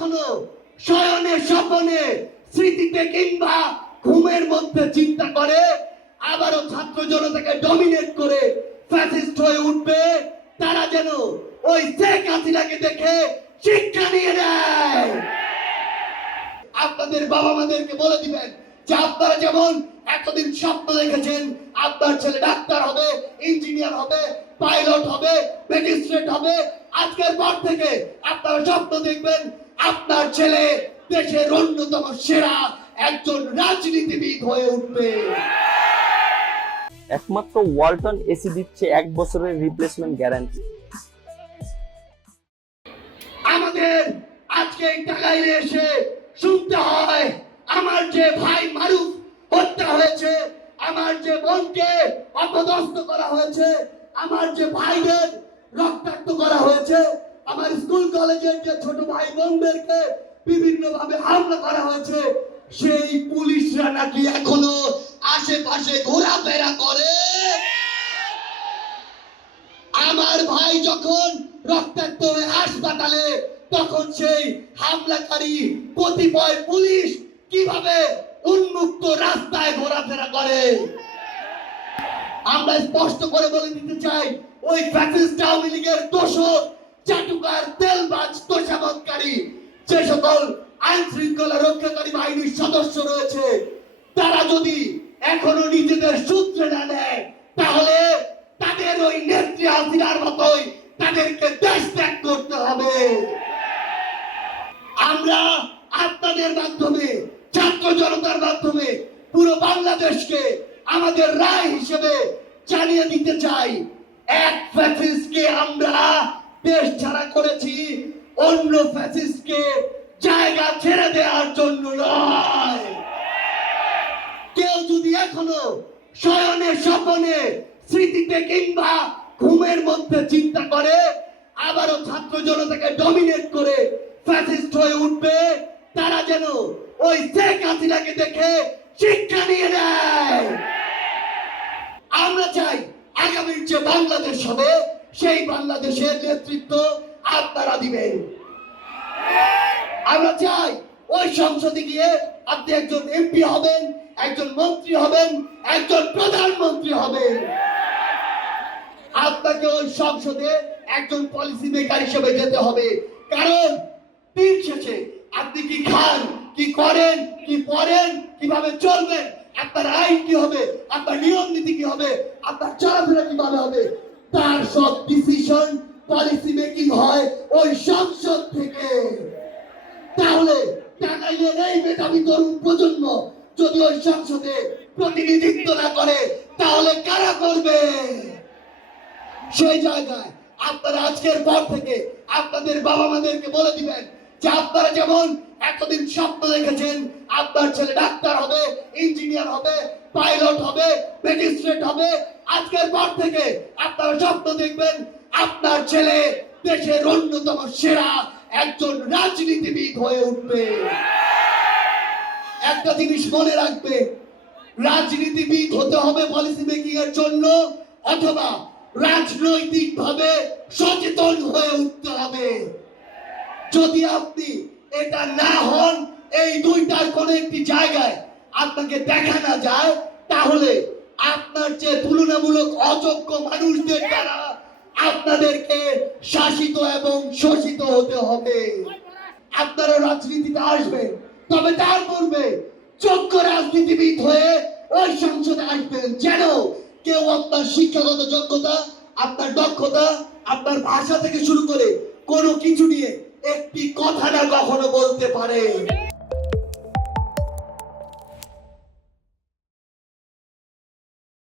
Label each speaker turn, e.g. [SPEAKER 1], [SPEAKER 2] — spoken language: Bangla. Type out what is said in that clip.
[SPEAKER 1] এখনও শয়নে স্বপনে স্মৃতিতে কিংবা ঘুমের মধ্যে চিন্তা করে, আবারও ছাত্র জনতাকে ডমিনেট করে ফ্যাসিস্ট হয়ে উঠবে, তারা যেন ওই শেখ হাসিনাকে দেখে শিক্ষা নিয়ে নেয়। আপনাদের বাবা মাদেরকে বলে দিবেন যে আপনারা যেমন এতদিন স্বপ্ন দেখেছেন, আপনার ছেলে ডাক্তার হবে, ইঞ্জিনিয়ার হবে, পাইলট হবে, ম্যাজিস্ট্রেট হবে, আজকের পর থেকে আপনারা স্বপ্ন দেখবেন আপনার ছেলে দেশের অন্যতম সেরা একজন রাজনীতিবিদ হয়ে উঠবে।
[SPEAKER 2] একমাত্র ওয়ালটন এসি দিচ্ছে এক বছরের রিপ্লেসমেন্ট গ্যারান্টি
[SPEAKER 1] আমাদের আজকে টাকায় এসে শুনতে হয় আমার যে ভাই মারুফ হত্যা হয়েছে আমার যে বোনকে অপদস্থ করা হয়েছে আমার যে ভাইদের রক্তাক্ত করা হয়েছে আমার স্কুল কলেজের যে ছোট ভাই বোনদেরকে বিভিন্ন ভাবে হামলা করা হয়েছে, সেই পুলিশরা নাকি এখনও আশেপাশে ঘোরাফেরা করে। আমার ভাই যখন রক্তাক্ত হয়ে হাসপাতালে, তখন সেই হামলাকারী কতিপয় পুলিশ কীভাবে উন্মুক্ত রাস্তায় ঘোরাফেরা করে? আমরা স্পষ্ট করে বলে দিতে চাই, ওই ফ্যাসিস্ট আওয়ামী লীগের দোষক চাটুকার তেলবাজ তোষামতকারী যে সকল আইন শৃঙ্খলা রক্ষাকারী বাহিনীর সদস্য রয়েছে, তারা যদি এখনও নিজেদের সূত্রে না নেয়, তাহলে তাদের ওই নেত্রী হাসিনার মতোই তাদেরকে দেশ ত্যাগ করতে হবে। আমরা আপনাদের মাধ্যমে, ছাত্র জনতার মাধ্যমে পুরো বাংলাদেশকে আমাদের রায় হিসেবে জানিয়ে দিতে চাই। এক ফ্যাসিস্টকে আমরা দেশ ছাড়া করেছি, অন্য ফ্যাসিস্টকে জায়গা ছেড়ে দেওয়ার জন্য নয়। কেউ যদি এখনও শয়নে স্বপনে স্মৃতিতে কিংবা ঘুমের মধ্যে চিন্তা করে, আবারও ছাত্র জনতাকে ডমিনেট করে ফ্যাসিস্ট হয়ে উঠবে, তারা যেন ওই শেখ হাসিনাকে দেখে শিক্ষা নিয়ে নেয়। আমরা চাই আগামীর যে বাংলাদেশ হবে। সেই বাংলাদেশের নেতৃত্ব আপনারা দিবেন। আমরা চাই ওই সংসদে গিয়ে আপনি একজন এমপি হবেন, একজন মন্ত্রী হবেন, একজন প্রধানমন্ত্রী হবেন। আপনাকে ওই সংসদে একজন পলিসি মেকার হিসেবে যেতে হবে। কারণ দিন শেষে আপনি কি খান, কি করেন, কি পড়েন, কীভাবে চলবেন, আপনার আইন কি হবে, আপনার নিয়ম নীতি কি হবে, আপনার চলাফেরা কীভাবে হবে তার সব ডিসিশন পলিসি মেকিং হয় ওই সংসদ থেকে। তাহলে মেধাবী তরুণ প্রজন্ম। যদি ওই সংসদে প্রতিনিধিত্ব না করে, তাহলে কারা করবে? সেই জায়গায় আপনারা আজকের পর থেকে আপনাদের বাবা মাদেরকে বলে দিবেন যে আপনারা যেমন এতদিন স্বপ্ন দেখেছেন, আপনার ছেলে ডাক্তার হবে, ইঞ্জিনিয়ার হবে, পাইলট হবে, ম্যাজিস্ট্রেট হবে আজকের পর থেকে আপনারা স্বপ্ন দেখবেন, আপনার ছেলে দেশের অন্যতম সেরা একজন রাজনীতিবিদ হয়ে উঠবে। একটা জিনিস মনে রাখবে, রাজনীতিবিদ হতে হবে পলিসি মেকিং এর জন্য, অথবা রাজনৈতিক ভাবে সচেতন হয়ে উঠতে হবে। যদি আপনি এটা না হন, এই দুইটার কোন একটি জায়গায় আপনাকে দেখা না যায়, তাহলে আপনার যে তুলনামূলক অযোগ্য মানুষদের দ্বারা আপনাদেরকে শাসিত এবং শোষিত হতে হবে। আপনারা রাজনীতিতে আসবেন, তবে তার পূর্বে যোগ্য রাজনীতিবিদ হয়ে ওই সংসদে আসবেন যেন কেউ আপনার শিক্ষাগত যোগ্যতা, আপনার দক্ষতা, আপনার ভাষা থেকে শুরু করে কোনো কিছু নিয়ে একটি কথা না কখনো বলতে পারে।